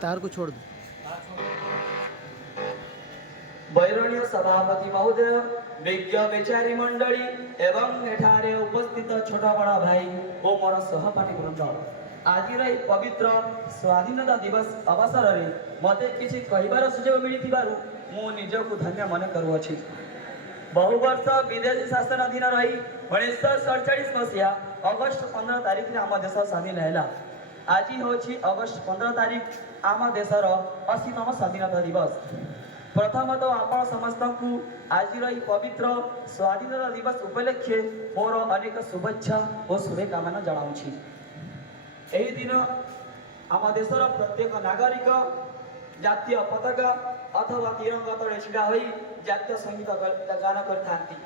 तार को छोड़ दो। बैरणीय सभापति महोदय, विज्ञ बेचारी मंडली एवं एठारे उपस्थित छोटा बड़ा भाई ओ मोर सहपाठी वृंद, आज पवित्र स्वाधीनता दिवस अवसर में मते किसी कहबार सुजोग मिलिथिबारु मु निजको धन्य मन करुअछि। बहु वर्ष विदेशी शासन अधीन रही 1947 मसीहा अगस्त 15 तारिख में आम देश स्वाधीन है। आज हूँ अगस्त 15 तारिख आम देशर 80तम स्वाधीनता दिवस। प्रथमतः आपण समस्त को आज पवित्र स्वाधीनता दिवस उपलक्षे मोर अनेक शुभेच्छा और शुभकामना जनाऊँगी। यही दिन आम देशर प्रत्येक नागरिक जातीय पताका अथवा तिरंगा तले छिड़ा होई जातीय संगीत गान करथांती।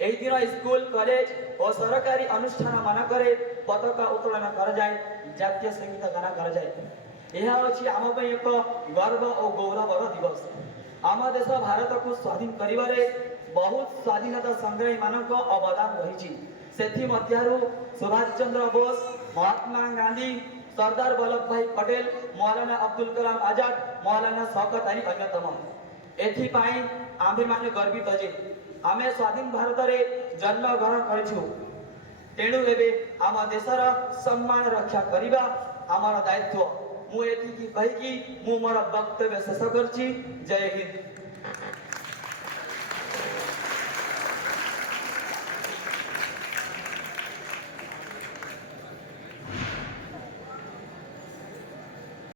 एही दिन स्कूल कॉलेज और सरकारी अनुष्ठान मानकरे पताका उत्तोलन कर जाए, जातीय संगीत गान कर जाए। यह होछि आम पई एक गर्व और गौरवर दिवस। आम देश भारत को स्वाधीन करिवारे बहुत स्वाधीनता संग्रामी मानक अवदान रही। सेथि मध्यरु सुभाष चंद्र बोस, महात्मा गांधी, सरदार वल्लभ भाई पटेल, मौलाना अब्दुल कलाम आजाद, मौलाना शौकत अली अन्यतम। एथिपाई आम्भे माने गर्वित जे आमे स्वाधीन भारत रे जन्म ग्रहण करिछु। तेणु एबे आम देशर सम्मान रक्षा करिबा आमर दायित्व। मु एथि की कहि कि मु मोर वक्तव्य शेष करछि। जय हिंद।